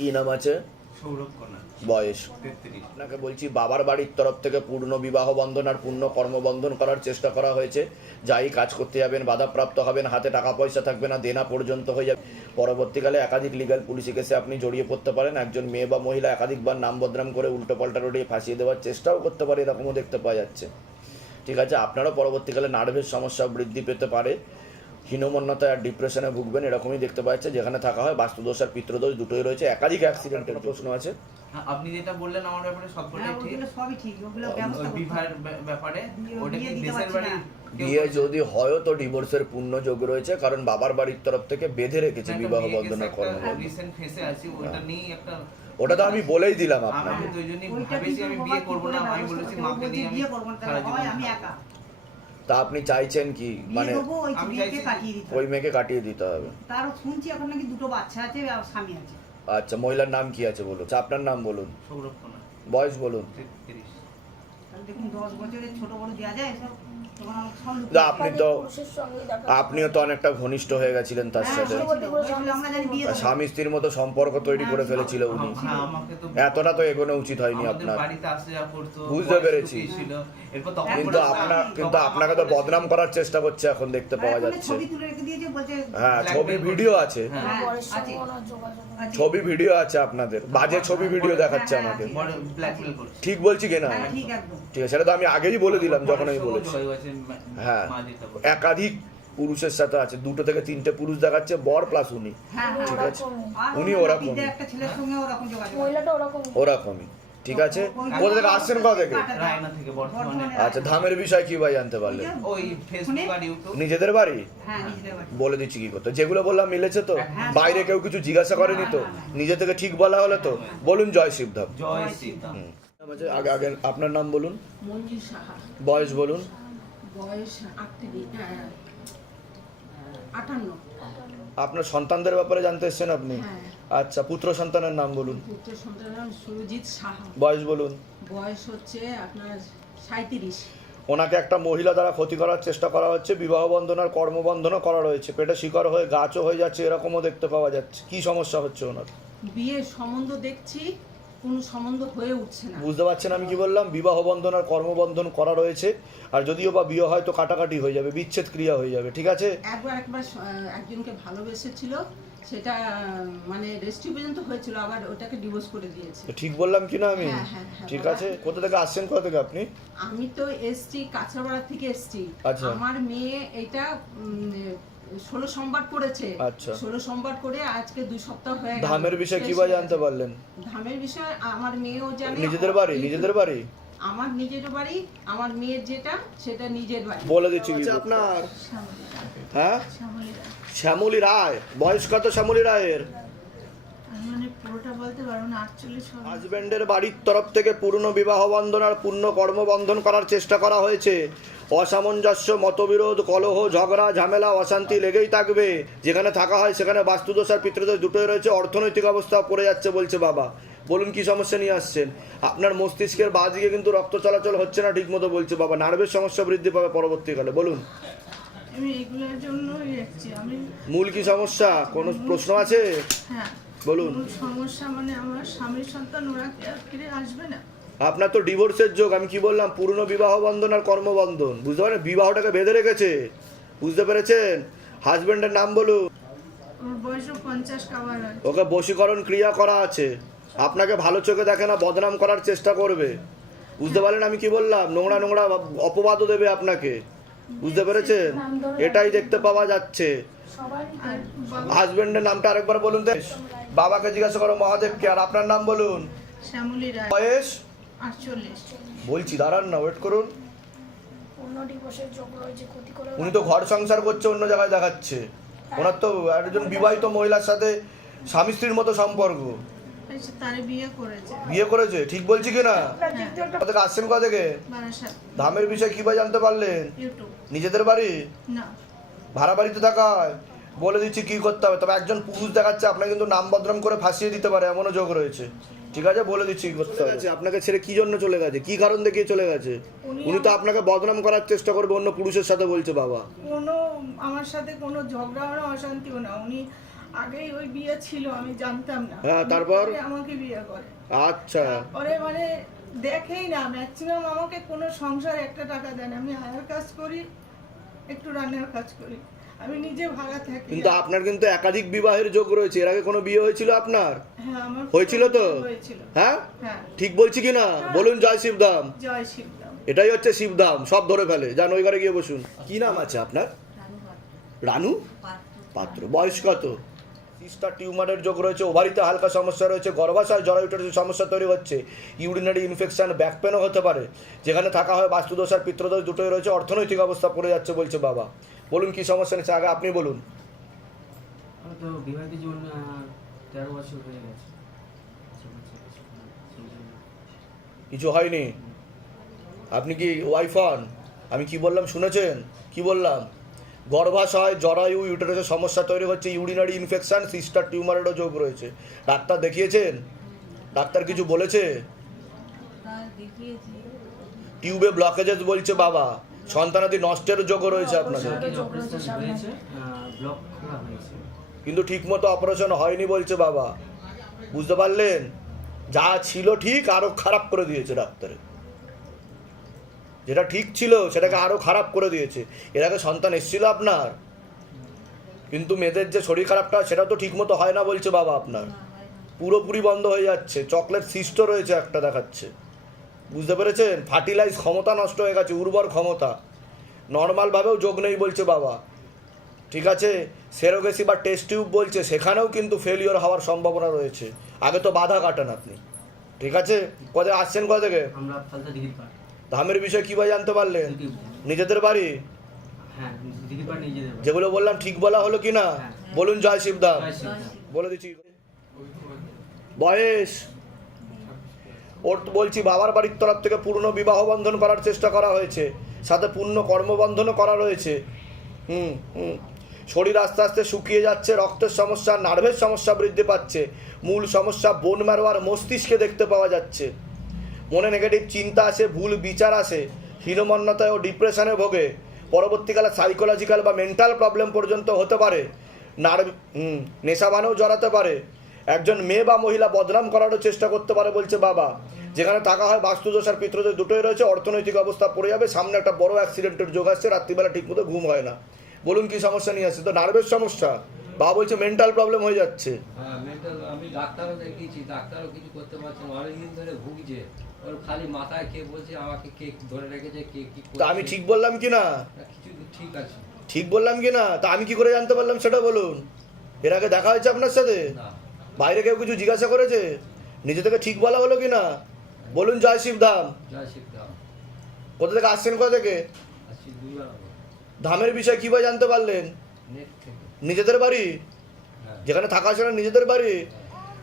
কি নাম আছে? সৌরভ কন্যা, বয়স? 33। আপনাকে বলছি, বাবার বাড়ির তরফ থেকে পূর্ণ বিবাহ বন্ধন আর পূর্ণ কর্মবন্ধন করার চেষ্টা করা হয়েছে। যাই কাজ করতে যাবেন বাধাপ্রাপ্ত হবেন, হাতে টাকা পয়সা থাকবে না, দেনা পর্যন্ত হয়ে যাবে। পরবর্তীকালে একাধিক লিগ্যাল পুলিশি কেসে আপনি জড়িয়ে পড়তে পারেন। একজন মেয়ে বা মহিলা একাধিকবার নাম বদনাম করে উল্টো পাল্টা রোডে ফাঁসিয়ে দেওয়ার চেষ্টাও করতে পারে, এরকমও দেখতে পাওয়া যাচ্ছে। ঠিক আছে, আপনারও পরবর্তীকালে নার্ভের সমস্যা বৃদ্ধি পেতে পারে, হীনমন্যতা আর ডিপ্রেশনে ভুগবেন, এরকমই দেখতে পাওয়া যাচ্ছে। যেখানে থাকা হয় বাস্তুদোষ আর পিতৃদোষ দুটোই রয়েছে। একাধিক অ্যাক্সিডেন্টের প্রশ্ন আছে। আপনি যেটা বললেন আমার ব্যাপারে সবটাই ঠিক, সবই ঠিক, ওগুলো ব্যবস্থা করতে বিবাহের ব্যাপারে ওটা কি দেশের বাড়ি বিয়ে যদি হয় তো ডিভোর্সের পূর্ণ যোগ রয়েছে, কারণ বাবার বাড়ির তরফ থেকে বেঁধে রেখেছে বিবাহ বন্ধনের কর্মবন্ধন। রিসেন্ট ফেসে আছি, ওটা নেই একটা। ওটা তো আমি বলেই দিলাম আপনাকে। আমি তো জন্যই ভাবেছি আমি বিয়ে করব না, আমি বলেছি মাকে নিয়ে আমি বিয়ে করব না, সারা জীবন আমি একা তা আপনি চাইছেন কি, মানে আমি চাইছি কাটিয়ে দিতে ওই মেয়েকে কাটিয়ে দিতে হবে? তারও শুনছি এখন নাকি দুটো বাচ্চা আছে আর স্বামী আছে। আচ্ছা, মহিলার নাম কি আছে বলুন? আপনার নাম বলুন, সৌরভ কন্যা, বয়স বলুন। 33। তাহলে দেখুন 10 বছরের ছোট বড় দেওয়া যায় এসব? না, আপনিও তো অনেকটা ঘনিষ্ঠ হয়ে গেছিলেন তার সাথে, স্বামী স্ত্রীর মতো সম্পর্ক তৈরি করে ফেলেছিল উনি। এতটা তো এগোনো উচিত হয়নি আপনার, বুঝতে পেরেছি। কিন্তু আপনাকে তো বদনাম করার চেষ্টা করছে এখন, দেখতে পাওয়া যাচ্ছে। হ্যাঁ, ছবি ভিডিও আছে, ছবি ভিডিও আছে আপনাদের, বাজে ছবি ভিডিও দেখাচ্ছে আমাকে। ঠিক বলছি কিনা? ঠিক আছে, সেটা তো আমি আগেই বলে দিলাম যখন আমি বলেছি। হ্যাঁ, একাধিক পুরুষের সাথে আছে, 2 থেকে 3টে পুরুষ দেখাচ্ছে, বর প্লাস উনি। ঠিক আছে, উনি ওরকম, ওরকমই। ঠিক আছে, কোথা থেকে আসছেন, কোথা থেকে? আচ্ছা, ধামের বিষয় কি ভাই জানতে পারলেন? ওই ফেসবুক আর ইউটিউব। নিজেদের বাড়ি? বলে দিচ্ছি কি করতে, যেগুলো বললাম মিলেছে তো? বাইরে কেউ কিছু জিজ্ঞাসা করেনি তো? নিজে থেকে ঠিক বলা হলো তো? বলুন জয় শিবধাম। জয় শ্রীরাম। আগে আগে আপনার নাম বলুন, মঞ্জু সাহা, বয়স বলুন। বয়স 58। আপনার সন্তানদের ব্যাপারে জানতে এসেছেন আপনি? হ্যাঁ। আচ্ছা, পুত্র সন্তানের নাম বলুন। পুত্র সন্তানের নাম সুরজিৎ সাহা, বয়স বলুন। বয়স হচ্ছে আপনার 37। ওনাকে একটা মহিলা দ্বারা ক্ষতি করার চেষ্টা করা হচ্ছে, বিবাহ বন্ধন আর কর্মবন্ধনও করা রয়েছে, পেটে শিকড় হয়ে গাছও হয়ে যাচ্ছে, এরকমও দেখতে পাওয়া যাচ্ছে। কি সমস্যা হচ্ছে ওনার? বিয়ের সম্বন্ধ দেখছি, কোনো সম্বন্ধ হয়ে উঠছে না। বুঝতে পারছেন আমি কি বললাম? বিবাহ বন্ধন আর কর্মবন্ধন করা রয়েছে, আর যদিও বা বিয়ে হয় তো কাটাকাটি হয়ে যাবে, বিচ্ছেদ ক্রিয়া হয়ে যাবে। ঠিক আছে, একবার একজনকে ভালোবেসেছিল, সেটা মানে রেজিস্ট্রি পর্যন্ত হয়েছিল, আবার ওটাকে ডিভোর্স করে দিয়েছে। ঠিক বললাম কি না আমি? হ্যাঁ, হ্যাঁ, হ্যাঁ, ঠিক বাবা। আছে, কোথা থেকে আসছেন, কোথা থেকে আপনি? আমি তো এসছি কাঁচরাপাড়া থেকে এসছি। আচ্ছা। আমার মেয়ে এটা 16 সোমবার করেছে। আচ্ছা। 16 সোমবার করে আজকে 2 সপ্তাহ হয়ে গেল। ধামের বিষয় কি বা জানতে পারলেন? ধামের বিষয় আমার মেয়েও জানে। নিজেদের বাড়ি? নিজেদের বাড়ি? আমার নিজের বাড়ি, আমার মেয়ের যেটা সেটা নিজের বাড়ি। বলে দিচ্ছি কি আপনার। হ্যাঁ, শ্যামলী রায়। বয়স কত শ্যামলী রায়ের? মানে পুরোটা বলতে পারবো না, 48 হবে। হাজবেন্ডের বাড়ির তরফ থেকে পূর্ণ বিবাহ বন্ধন আর পূর্ণ কর্মবন্ধন করার চেষ্টা করা হয়েছে। অসামঞ্জস্য, মতবিরোধ, কলহ, ঝগড়া, ঝামেলা, অশান্তি লেগেই থাকবে। যেখানে থাকা হয় সেখানে বাস্তুদোষ আর পিতৃদোষ দুটোই রয়েছে। অর্থনৈতিক অবস্থা পড়ে যাচ্ছে বলছে বাবা। বলুন কি সমস্যা নিয়ে আসছেন? আপনার মস্তিষ্কের বাঁ দিকে কিন্তু রক্ত চলাচল হচ্ছে না ঠিক মতো বলছে বাবা, নার্ভের সমস্যা বৃদ্ধি পাবে পরবর্তীকালে। বলুন আমি এগুলোর জন্যই দেখছি। আমি মূল কি সমস্যা, কোনো প্রশ্ন আছে? হ্যাঁ, বলুন। মূল সমস্যা মানে আমার স্বামীর সন্তান, ওরা কি আর ফিরে আসবে না? আপনার তো ডিভোর্সের যোগ। আমি কি বললাম? পূর্ণ বিবাহ বন্ধন আর কর্মবন্ধন, বুঝতে পারেন? বিবাহটাকে বেঁধে রেখেছে, বুঝতে পেরেছেন? হাজবেন্ডের নাম বলুন। ওর বয়সও 50 কাবার হয়। ওকে বশীকরণ ক্রিয়া করা আছে, আপনাকে ভালো চোখে দেখে না, বদনাম করার চেষ্টা করবে, বুঝতে পারলেন আমি কি বললাম? নোংরা নোংরা অপবাদও দেবে আপনাকে, বুঝতে পেরেছেন? এটাই দেখতে পাওয়া যাচ্ছে। আর বাবা হাজবেন্ডের নামটা আরেকবার বলুন তো। বাবাকে জিজ্ঞাসা করো মহাদেবকে। আর আপনার নাম বলুন। শ্যামলী রায়, বয়স? 48। বলছি, দাঁড়ান না, ওয়েট করুন। উনি তো ঘর সংসার করছে, অন্য জায়গায় দেখাচ্ছে। ওনার তো একজন বিবাহিত মহিলার সাথে স্বামী স্ত্রীর মতো সম্পর্ক। তারে বিয়ে করেছে। বিয়ে করেছে? ঠিক বলছি কিনা? কোথা থেকে আসছেন, কোথা থেকে? বারাসাত। ধামের বিষয় কি বা জানতে পারলেন? ইউটিউব। নিজেদের বাড়ি? না, ভাড়া বাড়িতে থাকা হয়? বলে দিচ্ছি কি করতে হবে। তবে একজন পুরুষ দেখাচ্ছে, আপনাকে কিন্তু নাম বদনাম করে ফাঁসিয়ে দিতে পারে, এমনও যোগ রয়েছে। ঠিক আছে, বলে দিচ্ছি কি করতে হবে। আপনাকে ছেড়ে কি জন্য চলে গেছে, কি কারণ দেখিয়ে চলে গেছে? উনি তো আপনাকে বদনাম করার চেষ্টা করবে অন্য পুরুষের সাথে বলছে বাবা। কোনো আমার সাথে কোনো ঝগড়াও না, অশান্তিও না। উনি আগেই ওই বিয়ে ছিল, আমি জানতাম না। হ্যাঁ, তারপর? পরে আমাকে বিয়ে করে। আচ্ছা, পরে মানে দেখেই না, ম্যাক্সিমাম আমাকে কোনো সংসার একটা টাকা দেয় না। আমি আয়ার কাজ করি, একটু রান্নার কাজ করি, আমি নিজে ভাড়া থাকি। কিন্তু আপনার কিন্তু একাধিক বিবাহের যোগ রয়েছে। এর আগে কোনো বিয়ে হয়েছিল আপনার? হ্যাঁ, আমার হয়েছিল তো? হয়েছিল। হ্যাঁ, হ্যাঁ, ঠিক বলছি কি না? বলুন জয় শিবধাম। জয় শিবরাম। এটাই হচ্ছে শিবধাম, সব ধরে ফেলে। যান ওই ঘরে গিয়ে বসুন। কি নাম আছে আপনার? রানু পাত্র। বয়স কত? সিস্টার টিউমারের যোগ রয়েছে, ওভারিতে হালকা সমস্যা রয়েছে, গর্ভাশয় জরায়ুটের সমস্যা তৈরি হচ্ছে, ইউরিনারি ইনফেকশন, ব্যাক পেনও হতে পারে। যেখানে থাকা হয় বাস্তুদোষ আর পিত্রদোষ দুটোই রয়েছে। অর্থনৈতিক অবস্থা পড়ে যাচ্ছে বলছে বাবা। বলুন কি সমস্যা নিচ্ছে, আগে আপনি বলুন। আমার তো বিবাহিত জীবন 13 বছর হয়ে গেছে। কিছু হয়নি? আপনি কি ওয়াইফ হন? আমি কি বললাম শুনেছেন? কি বললাম? গর্ভাশয় জরায়ু ইউটেরাসের সমস্যা তৈরি হচ্ছে, ইউরিনারি ইনফেকশন, সিস্টার টিউমারেরও যোগ রয়েছে। ডাক্তার দেখিয়েছেন? ডাক্তার কিছু বলেছে? টিউবে ব্লকেজেস বলছে বাবা। সন্তানাদি নষ্টের যোগও রয়েছে আপনাদের, অপারেশন হয়েছে, ব্লক খোলা হয়েছে। কিন্তু ঠিকমতো অপারেশন হয়নি বলছে বাবা। বুঝতে পারলেন? যা ছিল ঠিক আরো খারাপ করে দিয়েছে ডাক্তারে। যেটা ঠিক ছিল সেটাকে আরো খারাপ করে দিয়েছে। এর আগে সন্তান এসেছিল আপনার, কিন্তু মেয়েদের যে শরীর খারাপটা সেটা তো ঠিকমতো হয় না বলছে বাবা আপনার। পুরোপুরি বন্ধ হয়ে যাচ্ছে, চকলেট সিস্ট রয়েছে একটা দেখাচ্ছে। বুঝতে পেরেছেন? ফার্টিলাইজ ক্ষমতা নষ্ট হয়ে গেছে, উর্বর ক্ষমতা। নর্মালভাবেও যোগ নেই বলছে বাবা। ঠিক আছে, সেরোগেসি বা টেস্ট টিউব বলছে, সেখানেও কিন্তু ফেলিওর হওয়ার সম্ভাবনা রয়েছে। আগে তো বাধা কাটান আপনি। ঠিক আছে, কোথায় আসছেন, কোথা থেকে? আমরা ফালতা দিঘির পাড়। ধামের বিষয়ে কী ভাই জানতে পারলেন? নিজেদের বাড়ি? হ্যাঁ, দিঘির পাড় নিজেদের বাড়ি। যেগুলো বললাম ঠিক বলা হলো কি না? বলুন জয় শিবধাম। জয় শিবধাম। বলে দিচ্ছি। বয়স ওর তো বলছি বাবার বাড়ির তরফ থেকে পূর্ণ বিবাহ বন্ধন করার চেষ্টা করা হয়েছে, সাথে পূর্ণ কর্মবন্ধনও করা রয়েছে। শরীর আস্তে আস্তে শুকিয়ে যাচ্ছে, রক্তের সমস্যা, নার্ভের সমস্যা বৃদ্ধি পাচ্ছে। মূল সমস্যা বোন ম্যারো আর মস্তিষ্কে দেখতে পাওয়া যাচ্ছে। মনে নেগেটিভ চিন্তা আসে, ভুল বিচার আসে, হীনমন্যতায় ও ডিপ্রেশনে ভোগে। পরবর্তীকালে সাইকোলজিক্যাল বা মেন্টাল প্রবলেম পর্যন্ত হতে পারে। নেশাবানেও জড়াতে পারে। একজন মেয়ে বা মহিলা বদনাম করারও চেষ্টা করতে পারে বলছে বাবা। যেখানে থাকা হয় বাস্তুদোষ আর পিত্রদোষ দুটোই রয়েছে। অর্থনৈতিক অবস্থা পড়ে যাবে, সামনে একটা বড় অ্যাক্সিডেন্টের যোগ আসছে, রাত্রিবেলা ঠিকমতো ঘুম হয় না। বলুন কি সমস্যা নিয়ে আসছে? তো নার্ভের সমস্যা, বাবা বলছে মেন্টাল প্রবলেম হয়ে যাচ্ছে। হ্যাঁ, মেন্টাল। আমি ডাক্তারও দেখিয়েছি, ডাক্তারও কিছু করতে পারছে না, অনেকদিন ধরে ভুগছে। ওর খালি মাথায় কে বলছে আমাকে কে ধরে রেখেছে, কে কি তা আমি ঠিক বললাম কি না? কিছু ঠিক আছে ঠিক বললাম কি না? তা আমি কি করে জানতে পারলাম সেটা বলুন। এর আগে দেখা হয়েছে আপনার সাথে? না। বাইরে কেউ কিছু জিজ্ঞাসা করেছে? নিজে থেকে ঠিক বলা হলো কি না? বলুন জয় শিবধাম। জয় শিবধাম। কোথা থেকে আসছেন, কোথা থেকে? আসছি দুর্গা ধামের বিষয়ে কীভাবে জানতে পারলেন? নেট থেকে। নিজেদের বাড়ি? হ্যাঁ। যেখানে থাকা আছে না নিজেদের বাড়ি?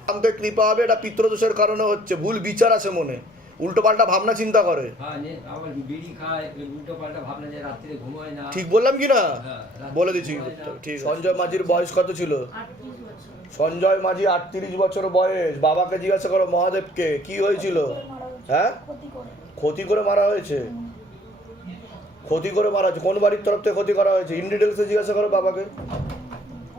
আমাদের কৃপা হবে, এটা পিতৃদোষের কারণে হচ্ছে। ভুল বিচার আছে মনে, উল্টো পাল্টা ভাবনা চিন্তা করে। হ্যাঁ, আবার বিড়ি খায়, উল্টো পাল্টা ভাবনা, যে রাত্রে ঘুমায় না। ঠিক বললাম কি না? হ্যাঁ, বলে দিচ্ছি। ঠিক। সঞ্জয় মাঝির বয়স কত ছিল? সঞ্জয় মাঝি 38 বছর বয়স। বাবাকে জিজ্ঞাসা করো, মহাদেবকে, কি হয়েছিল? হ্যাঁ, ক্ষতি করে মারা হয়েছে। ক্ষতি করে মারা হয়েছে। কোন বাড়ির তরফ থেকে ক্ষতি করা হয়েছে? ইন ডিটেলসে জিজ্ঞাসা করো বাবাকে।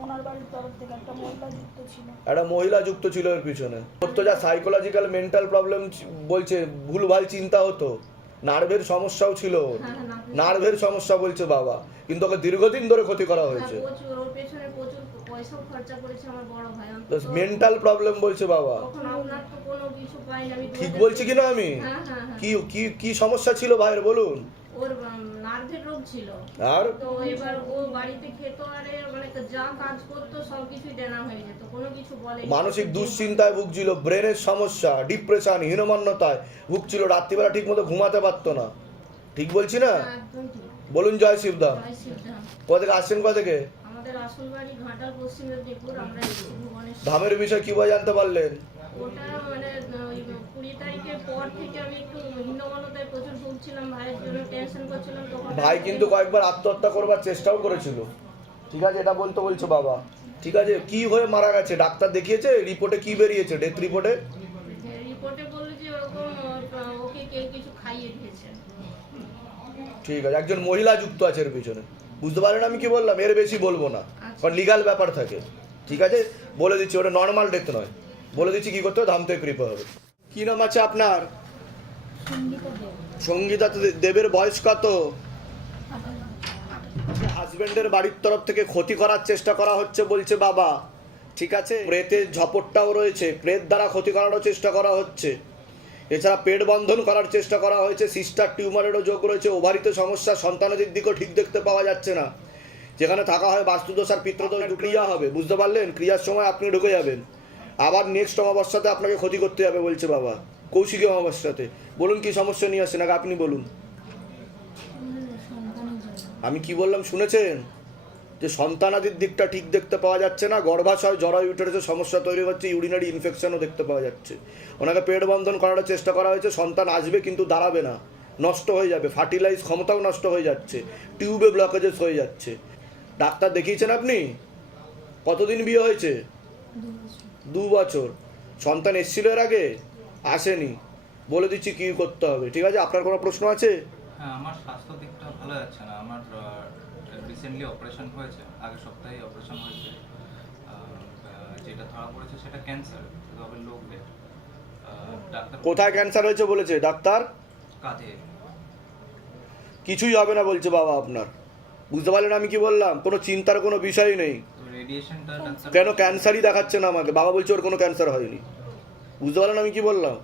ওনার বাড়ির তরফ থেকে একটা মহিলা যুক্ত ছিল। একটা মহিলা যুক্ত ছিল এর পিছনে। তো যা সাইকোলজিক্যাল মেন্টাল প্রবলেম বলছে, ভুলভাল চিন্তা হতো, নার্ভের সমস্যাও ছিল। নার্ভের সমস্যা বলছে বাবা, কিন্তু ওকে দীর্ঘদিন ধরে ক্ষতি করা হয়েছে। প্রচুর ওর পেছনে প্রচুর পয়সাও খরচা করেছে আমার বড় ভাই। মেন্টাল প্রবলেম বলছে বাবা। তখন আপনার তো কোনো কিছু পাইনি আমি। ঠিক বলছি কি না আমি? কি কি কি সমস্যা ছিল ভাইয়ের বলুন? ওর নার্ভের রোগ ছিল, আর তো এবার ও বাড়িতে খেতো, আরে মানে যা কাজ করতো সবকিছু দেনা হয়ে যেত, কোনো কিছু বলে। মানসিক দুশ্চিন্তায় ভুগছিল, ব্রেনের সমস্যা, ডিপ্রেশন, হীনমন্যতায় ভুগছিল, রাত্রিবেলা ঠিক মতো ঘুমাতে পারতো না। ঠিক বলছি না? একদম ঠিক। বলুন জয় শিবধাম। জয় শিবধাম। কোথা থেকে আসছেন, কোথা থেকে? আমাদের আসল বাড়ি ঘাটাল, পশ্চিম মেদিনীপুর। আমরা এসেছি ভুবনেশ্বর। ধামের বিষয় কিভাবে জানতে পারলেন? ওটা মানে ওই 20 তারিখের পর থেকে আমি একটু হীনমন্যতায় প্রচুর ভুগছিলাম, ভাইয়ের জন্য টেনশন করছিলাম। তখন ভাই কিন্তু কয়েকবার আত্মহত্যা করবার চেষ্টাও করেছিল। ঠিক আছে, এটা বলতে বলছো বাবা। ঠিক আছে, কি হয়ে মারা গেছে? ডাক্তার দেখিয়েছে? রিপোর্টে কি বেরিয়েছে? ডেথ রিপোর্টে রিপোর্টে বললো যে ওরকম ওকে কেউ কিছু খাইয়ে দিয়েছে। ঠিক আছে, একজন মহিলা যুক্ত আছে এর পিছনে। বুঝতে পারেন আমি কি বললাম? এর বেশি বলবো না, কারণ লিগাল ব্যাপার থাকে। ঠিক আছে, বলে দিচ্ছি, ওটা নর্মাল ডেথ নয়, বলে দিচ্ছি কি করতে হবে, ধাম থেকে কৃপা হবে। কি নাম আছে আপনার? সঙ্গীতা দেবের বয়স কত? হাজবেন্ডের বাড়ির তরফ থেকে ক্ষতি করার চেষ্টা করা হচ্ছে বলছে বাবা, ঠিক আছে, প্রেতের ঝপটটাও রয়েছে, প্রেত দ্বারা ক্ষতি করারও চেষ্টা করা হচ্ছে, এছাড়া পেট বন্ধন করার চেষ্টা করা হয়েছে, সিস্টার টিউমারেরও যোগ রয়েছে, ওভারিতে সমস্যা, সন্তানের দিকেও ঠিক দেখতে পাওয়া যাচ্ছে না, যেখানে থাকা হয় বাস্তুদোষ আর পিতৃদোষ ক্রিয়া হবে, বুঝতে পারলেন? ক্রিয়ার সময় আপনি ঢুকে যাবেন, আবার নেক্সট অমাবস্যাতে আপনাকে ক্ষতি করতে যাবে বলছে বাবা, কৌশিকী অমাবস্যাতে। বলুন কি সমস্যা নিয়ে আসেন, আগে আপনি বলুন। আমি কি বললাম শুনেছেন? যে সন্তানাদির দিকটা ঠিক দেখতে পাওয়া যাচ্ছে না, গর্ভাশয় জরায়ু ইউটেরাসে সমস্যা তৈরি হচ্ছে, ইউরিনারি ইনফেকশনও দেখতে পাওয়া যাচ্ছে, ওনাকে পেট বন্ধন করার চেষ্টা করা হয়েছে, সন্তান আসবে কিন্তু দাঁড়াবে না, নষ্ট হয়ে যাবে, ফার্টিলাইজ ক্ষমতাও নষ্ট হয়ে যাচ্ছে, টিউবে ব্লকেজেস হয়ে যাচ্ছে। ডাক্তার দেখিয়েছেন আপনি? কতদিন বিয়ে হয়েছে? 2 বছর। সন্তান এসেছিল এর আগে? আসেনি। বলে দিচ্ছি কি করতে হবে, ঠিক আছে? আপনার কোনো প্রশ্ন আছে? হ্যাঁ, আমার স্বাস্থ্য দিকটা ভালো যাচ্ছে না। আমার রিসেন্টলি অপারেশন হয়েছে, আগের সপ্তাহে অপারেশন হয়েছে। যেটা ধরা পড়েছে সেটা ক্যান্সার, তবে লো গ্রেড। ডাক্তার কোথায় ক্যান্সার হয়েছে বলেছে ডাক্তার? কাঁধে। কিছুই হবে না বলছে বাবা আপনার, বুঝতে পারলেন আমি কি বললাম? কোনো চিন্তার কোনো বিষয় নেই। রেডিয়েশনটা ডাক্তার কেন ক্যান্সারই দেখাচ্ছে না আমাকে, বাবা বলছে ওর কোনো ক্যান্সার হয়নি, বুঝতে পারলেন আমি কি বললাম?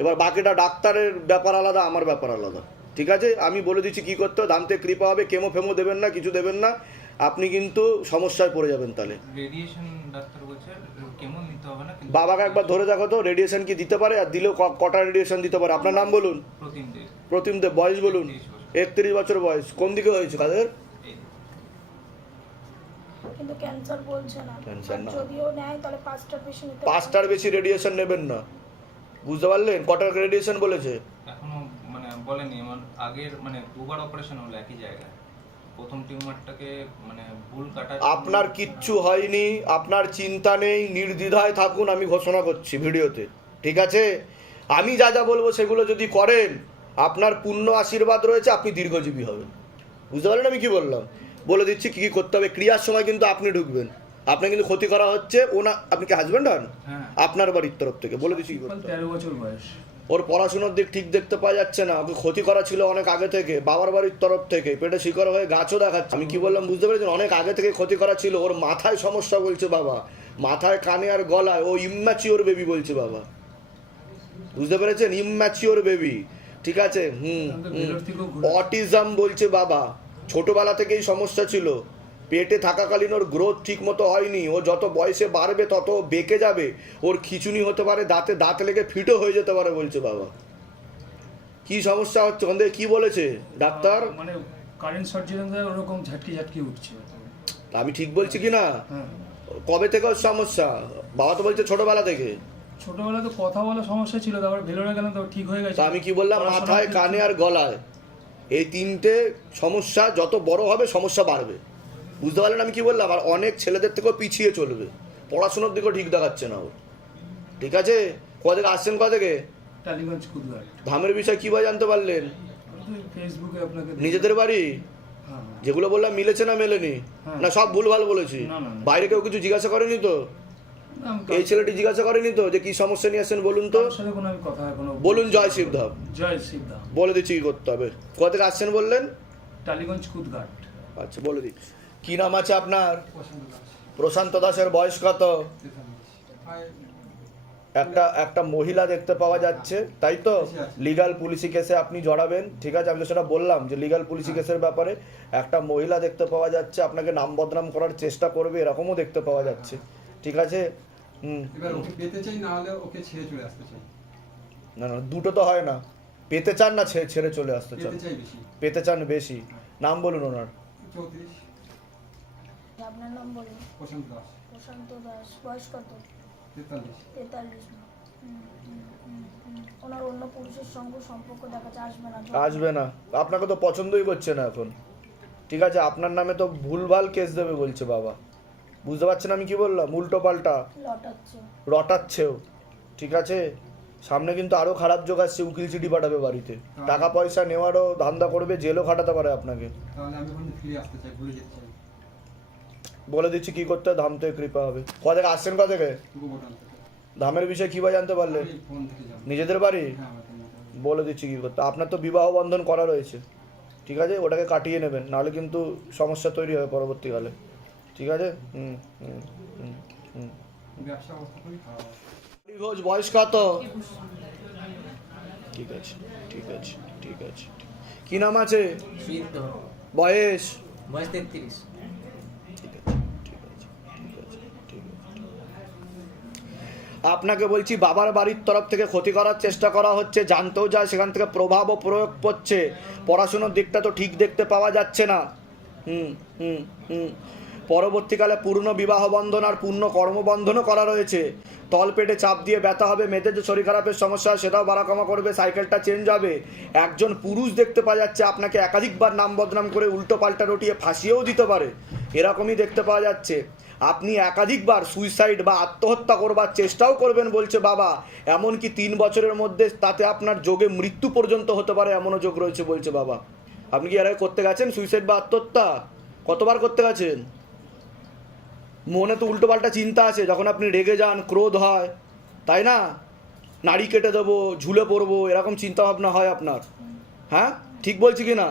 এবার বাকিটা ডাক্তারের ব্যাপার আলাদা, আমার ব্যাপার আলাদা, ঠিক আছে? আমি বলে দিচ্ছি কি করতে হবে, দান্তে কৃপা হবে, কেমো ফেমো দেবেন না, কিছু দেবেন না, আপনি কিন্তু সমস্যায় পড়ে যাবেন তাহলে। রেডিয়েশন ডাক্তার বলছে কেমন নিতে হবে না, কিন্তু বাবাকে একবার ধরে দেখো তো, রেডিয়েশন কি দিতে পারে, আর দিলেও কটা রেডিয়েশন দিতে পারে? আপনার নাম বলুন। প্রতিদিন দিন। প্রতিম দেব, বয়স বলুন। 31 বছর বয়স। কোন দিকে হয়েছে কাদের? কিন্তু ক্যান্সার বলছে না, ক্যান্সার না, যদিও নেয় তাহলে 5টার বেশি নিতে হবে। 5টার বেশি রেডিয়েশন নেবেন না, বুঝতে পারলেন? কটার রেডিয়েশন বলেছে? এখনো মানে বলেনি। আমার আগের মানে 2বার অপারেশন হলো একই জায়গায়। প্রথম টিউমারটাকে মানে ভুল কাটা। আপনার কিচ্ছু হয়নি, আপনার চিন্তা নেই, নির্দ্বিধায় থাকুন, আমি ঘোষণা করছি ভিডিওতে, ঠিক আছে? আমি যা যা বলবো সেগুলো যদি করেন, আপনার পূর্ণ আশীর্বাদ রয়েছে, আপনি দীর্ঘজীবী হবেন, বুঝতে পারলেন আমি কি বললাম? বলে দিচ্ছি কী কী করতে হবে। ক্রিয়ার সময় কিন্তু আপনি ঢুকবেন, আপনার কিন্তু ক্ষতি করা হচ্ছে। আপনি কি হাজব্যান্ড হন? হ্যাঁ। আপনার বাড়ির তরফ থেকে বলে দিচ্ছি কি করতে হবে। 13 বছর বয়স। ওর পড়াশোনার দিক ঠিক দেখতে পাওয়া যাচ্ছে না, ওকে ক্ষতি করা ছিল অনেক আগে থেকে, বাবার বাড়ির তরফ থেকে, পেটে শিকড় হয়ে গাছও দেখাচ্ছে। আমি কি বললাম বুঝতে পেরেছেন? অনেক আগে থেকে ক্ষতি করা ছিল। ওর মাথায় সমস্যা বলছে বাবা, মাথায়, কানে আর গলায়। ও ইম্যাচিওর বেবি বলছে বাবা, বুঝতে পেরেছেন? ইম্যাচিওর বেবি, ঠিক আছে? অটিজম বলছে বাবা, ছোটবেলা থেকেই সমস্যা ছিল, পেটে থাকাকালীন ওর গ্রোথ ঠিক মতো হয়নি, ও যত বয়সে বাড়বে তত বেঁকে যাবে, ওর খিচুনি হতে পারে, দাঁতে দাঁত লেগে ফিটও হয়ে যেতে পারে বলছে বাবা। কি সমস্যা হচ্ছে ওখান থেকে কি বলেছে ডাক্তার? মানে কারেন্ট শর্ট যেরকম ওরকম ঝাটকি ঝাটকি উঠছে। আমি ঠিক বলছি কি না? হ্যাঁ, কবে থেকে ওর সমস্যা? বাবা তো বলছে ছোটবেলা থেকে। ছোটবেলা তো কথা বলা সমস্যা ছিল, তারপর ভেলোরে গেলাম তো ঠিক হয়ে গেছে। তা আমি কি বললাম? মাথায়, কানে আর গলায়, এই 3টে সমস্যা, যত বড় হবে সমস্যা বাড়বে, বুঝতে পারলেন আমি কি বললাম? আর অনেক ছেলেদের থেকেও পিছিয়ে চলবে, পড়াশোনার দিকেও ঠিক দেখাচ্ছে না ওর, ঠিক আছে? কোথা থেকে আসছেন, কোথা থেকে? টালিগঞ্জ কুদঘাট। ধামের বিষয় কীভাবে জানতে পারলেন? ফেসবুকে আপনাকে নিজেদের বাড়ি? হ্যাঁ। যেগুলো বললাম মিলেছে না মেলেনি? হ্যাঁ। না সব ভুলভাল বলেছি? না, না, না। বাইরে কেউ কিছু জিজ্ঞাসা করেনি তো? এই ছেলেটি জিজ্ঞাসা করেনি তো যে কি সমস্যা নিয়ে আসছেন বলুন তো? তার সাথে কোনো আমি কথা কোনো বলুন জয় শিবধাম। জয় শিবধাম। বলে দিচ্ছি কি করতে হবে। কোথা থেকে আসছেন বললেন? টালিগঞ্জ কুদঘাট। আচ্ছা বলে দিচ্ছি। কি নাম আছে আপনার? প্রশান্ত দাসের বয়স কত? একটা মহিলা দেখতে পাওয়া যাচ্ছে, তাই তো? লিগাল পুলিশি কেসে আপনি জড়াবেন, ঠিক আছে? আমি তো সেটা বললাম যে লিগাল পুলিশি কেসের ব্যাপারে একটা মহিলা দেখতে পাওয়া যাচ্ছে, আপনাকে নাম বদনাম করার চেষ্টা করবে, এরকমও দেখতে পাওয়া যাচ্ছে, ঠিক আছে? এবার ওকে পেতে চাই, না হলে ওকে ছেড়ে চলে আসতে চাই। না না, দুটো তো হয় না। পেতে চান না ছেড়ে চলে আসতে চান? পেতে চাই বেশি। পেতে চান বেশি। নাম বলুন ওনার। 34। আপনার নাম বলুন। প্রশান্ত দাস। প্রশান্ত দাস, বয়স কত? 43। 43 না। ওনার অন্য পুরুষের সঙ্গে সম্পর্ক দেখাচ্ছে, আসবে না? আসবে না, আপনাকে তো পছন্দই করছে না এখন, ঠিক আছে? আপনার নামে তো ভুলভাল কেস দেবে বলছে বাবা, বুঝতে পারছেন আমি কি বললাম? উল্টো পাল্টা রটাচ্ছেও, ঠিক আছে? সামনে কিন্তু আরো খারাপ যোগ আসছে, উকিল চিঠি পাঠাবে বাড়িতে, টাকা পয়সা নেওয়ারও ধান্দা করবে, জেলও খাটাতে পারে আপনাকে। তাহলে আমি ওখানে ফিরে আসতে চাই, ভুলে যেতে চাই। বলে দিচ্ছি কি করতে হয়, ধাম থেকে কৃপা হবে। কোথা আসছেন, কোথা থেকে? গোবরডাল থেকে। ধামের বিষয়ে কী বা জানতে পারলে? এই ফোন থেকে জানলাম। নিজেদের বাড়ি? হ্যাঁ, আমার ফোন থেকে। বলে দিচ্ছি কী করতে। আপনার তো বিবাহ বন্ধন করা রয়েছে, ঠিক আছে? ওটাকে কাটিয়ে নেবেন, নাহলে কিন্তু সমস্যা তৈরি হবে পরবর্তীকালে, ঠিক আছে? ব্যবসা অবস্থা খুবই খারাপ। ঘোষ বয়স কত? ঠিক আছে, ঠিক আছে, ঠিক আছে। কি নাম আছে? সুইদ্ধ বয়স? বয়স 33। ঠিক আছে, ঠিক আছে, ঠিক আছে, ঠিক আছে। আপনাকে বলছি, বাবার বাড়ির তরফ থেকে ক্ষতি করার চেষ্টা করা হচ্ছে, জানতেও যায়, সেখান থেকে প্রভাবও প্রয়োগ করছে। পড়াশোনার দিকটা তো ঠিক দেখতে পাওয়া যাচ্ছে না। পরবর্তীকালে পূর্ণ বিবাহ বন্ধন আর পূর্ণ কর্মবন্ধনও করা রয়েছে। তলপেটে চাপ দিয়ে ব্যথা হবে, মেয়েদের যে শরীর খারাপের সমস্যা সেটাও বাড়া কমা করবে, সাইকেলটা চেঞ্জ হবে। একজন পুরুষ দেখতে পাওয়া যাচ্ছে আপনাকে একাধিকবার নাম বদনাম করে উল্টো পাল্টা রটিয়ে ফাঁসিয়েও দিতে পারে, এরকমই দেখতে পাওয়া যাচ্ছে। আপনি একাধিকবার সুইসাইড বা আত্মহত্যা করবার চেষ্টাও করবেন বলছে বাবা, এমনকি 3 বছরের মধ্যে তাতে আপনার যোগে মৃত্যু পর্যন্ত হতে পারে, এমনও যোগ রয়েছে বলছে বাবা। আপনি কি এর আগে করতে গেছেন সুইসাইড বা আত্মহত্যা? কতবার করতে গেছেন? মনে তো উল্টোপাল্টা চিন্তা আছে, যখন আপনি রেগে যান, ক্রোধ হয়, তাই না? নাড়ি কেটে দেবো, ঝুলে পড়বো, এরকম চিন্তা ভাবনা হয় আপনার, হ্যাঁ? ঠিক বলছি কি না?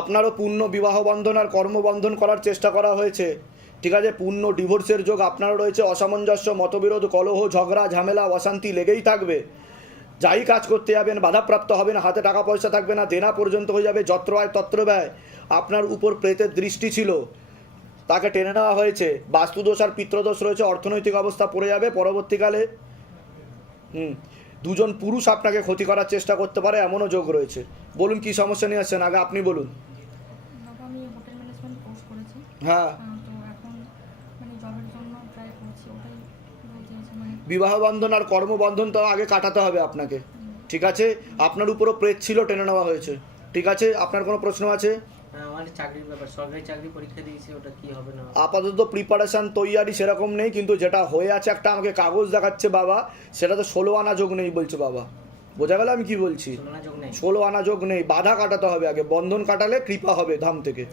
আপনারও পূর্ণ বিবাহ বন্ধন আর কর্মবন্ধন করার চেষ্টা করা হয়েছে, ঠিক আছে? পূর্ণ ডিভোর্সের যোগ আপনারও রয়েছে। অসামঞ্জস্য, মতবিরোধ, কলহ, ঝগড়া, ঝামেলা, অশান্তি লেগেই থাকবে। যাই কাজ করতে যাবেন বাধাপ্রাপ্ত হবেন, হাতে টাকা পয়সা থাকবে না, দেনা পর্যন্ত হয়ে যাবে, যত্র আয় তত্র ব্যয়। আপনার উপর প্রেতের দৃষ্টি ছিল, তাকে টেনে নেওয়া হয়েছে। বাস্তুদোষ আর পিতৃদোষ রয়েছে, অর্থনৈতিক অবস্থা পড়ে যাবে পরবর্তীকালে। দুজন পুরুষ আপনাকে ক্ষতি করার চেষ্টা করতে পারে, এমনও যোগ রয়েছে। বলুন কি সমস্যা নিয়ে আসছেন, আগে আপনি বলুন। বাবা, আমি হোটেল ম্যানেজমেন্ট কোর্স করেছি। হ্যাঁ, তো এখন মানে জবের জন্য ট্রাই করছি, ওটাই বলতে চাইছি, মানে বিবাহ বন্ধন আর কর্মবন্ধন তো আগে কাটাতে হবে আপনাকে, ঠিক আছে? আপনার উপরও প্রেত ছিল, টেনে নেওয়া হয়েছে, ঠিক আছে? আপনার কোনো প্রশ্ন আছে? আমার চাকরির ব্যাপার, সরকারি চাকরি পরীক্ষা দিয়েছি, ওটা কি হবে না? আপাতত প্রিপারেশান তৈয়ারি সেরকম নেই, কিন্তু যেটা হয়ে আছে একটা আমাকে কাগজ দেখাচ্ছে বাবা, সেটা তো 16 আনা যোগ নেই বলছে বাবা। বোঝা গেল আমি কি বলছি? 16 আনা যোগ নেই, বাধা কাটাতে হবে আগে, বন্ধন কাটালে কৃপা হবে ধাম থেকে,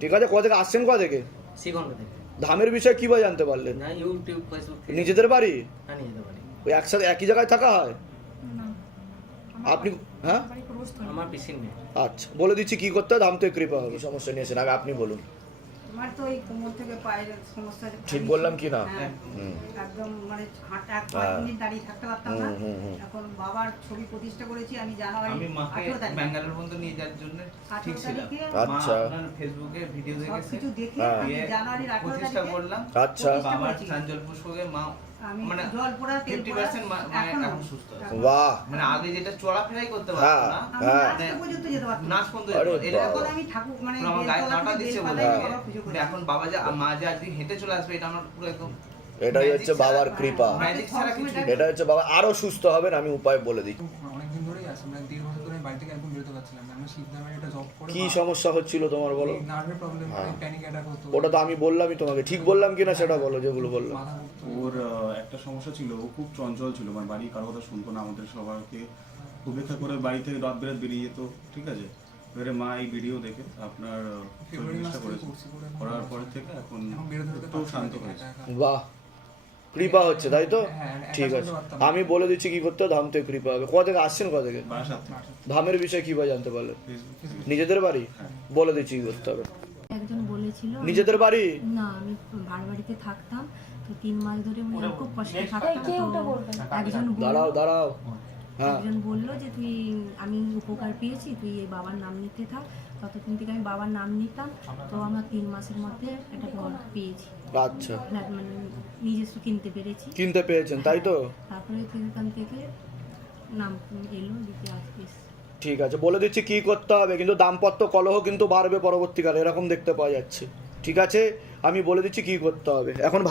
ঠিক আছে? কোথা থেকে আসছেন, কোথা থেকে? শ্রীগন্ধ থেকে। ধামের বিষয়ে কী বা জানতে পারলেন? না, ইউটিউব, ফেসবুক থেকে। নিজেদের বাড়ি? হ্যাঁ, নিজেদের বাড়ি। ওই একসাথে একই জায়গায় থাকা হয়? না, আপনি, হ্যাঁ, বাড়ি রোজ তো আমার পিসির মেয়ে। আচ্ছা, বলে দিচ্ছি কি করতে হয়, ধাম থেকে কৃপা হবে। সমস্যা নিয়েছেন, আগে আপনি বলুন। আমার তো এই কোমর থেকে পায়ের সমস্যা আছে। ঠিক বললাম কি না? হ্যাঁ, একদম মানে হাঁটা 1 মিনিট দাঁড়িয়ে থাকতে পারতাম না। এখন বাবার ছবি প্রতিষ্ঠা করেছি আমি জানুয়ারি আমি মাকে 18 তারিখ। ব্যাঙ্গালোর পর্যন্ত নিয়ে যাওয়ার জন্য 18 ঠিক ছিলাম। তারিখে মা আচ্ছা। আপনার ফেসবুকে ভিডিও দেখেছে, সবকিছু দেখে হ্যাঁ। আমি দিয়ে জানুয়ারির 18 প্রতিষ্ঠা তারিখে করলাম। আচ্ছা, বাবার চাঞ্চল পুষ্পকে মা আমি মানে জল পোড়া তেল পোড়া 50% এখন সুস্থ আছে। বাহ, মানে আগে যেটা চলাফেরাই করতে হ্যাঁ, পারতো না, আমি হ্যাঁ। নাচতে পর্যন্ত যেতে পারতাম না। নাচ পর্যন্ত আরে যেত। এটা বাবা। এখন এখন আমি ঠাকুর মানে পুরো আমার গায়ে বেলতলা কাঁটা থেকে দিচ্ছে বলে বেলপাতায় দিয়ে। বাবা পুজো করি। এখন বাবা যে মা যে আজকে হেঁটে চলে আসবে, এটা আমার পুরো একদম এটাই হচ্ছে বাবার কৃপা, ম্যাজিক ছাড়া কিছু না। এটা হচ্ছে বাবা। আরো সুস্থ হবেন, আমি উপায় বলে দিই। অনেকদিন ধরেই আছে, মানে 1.5 বছর ধরে বাড়ি থেকে একদম বেরোতে পারছিলাম না। আমি সিদ্ধান্ত একটা জব করে কি সমস্যা হচ্ছিল তোমার বলো? নার্ভের প্রবলেম, হ্যাঁ। প্যানিক অ্যাটাক হতো। ওটা তো আমি বললামই তোমাকে, ঠিক বললাম কিনা সেটা বলো, যেগুলো বললাম। মাথা ঘুরতো। ওর একটা সমস্যা ছিল, ও খুব চঞ্চল ছিল, মানে বাড়ির কারো কথা শুনতো না, আমাদের সবাইকে উপেক্ষা করে বাড়ি থেকে রাত বেরাত বেরিয়ে যেত, ঠিক আছে? এবারে মা এই ভিডিও দেখে আপনার ফেব্রুয়ারি মাস চেষ্টা থেকে করেছে, করছি করে করার পর থেকে এখন এখন বেরোতে বেরোতে একটু শান্ত হয়েছে। বাহ, কৃপা হচ্ছে, তাই তো? হ্যাঁ, ঠিক একা আছে, চলতে পারতাম না। আমি বলে দিচ্ছি কি করতে হয়, ধাম থেকে কৃপা হবে। কোথা থেকে আসছেন, কোথা থেকে? বাসার থেকে ধামের বিষয়ে কি বা জানতে পারলেন? ফেসবুক থেকে। নিজেদের বাড়ি? বলে দিচ্ছি কি করতে হবে। একজন বলেছিল, নিজেদের বাড়ি? না আমি ভাড়া বাড়িতে থাকতাম, তো 3 মাস ধরে আমি খুব কষ্টে থাকতাম। তো একজন দাঁড়াও দাঁড়াও, হ্যাঁ, একজন বললো যে তুই, আমি উপকার পেয়েছি, তুই এই বাবার নাম নিতে থাক। ততদিন থেকে আমি বাবার নাম নিতাম, তো আমার 3 মাসের মধ্যে একটা ঘর পেয়েছি, আচ্ছা, ফ্ল্যাট মানে নিজস্ব কিনতে পেরেছি। কিনতে পেরেছেন, তাই তো? তারপরে সেখান থেকে নাম এলো, দিতে আজকে এসেছি। ঠিক আছে, বলে দিচ্ছি কি করতে হবে, কিন্তু দাম্পত্য কলহ কিন্তু বাড়বে পরবর্তীকালে, এরকম দেখতে পাওয়া যাচ্ছে, ঠিক আছে? আমি বলে দিচ্ছি কি করতে হবে এখন।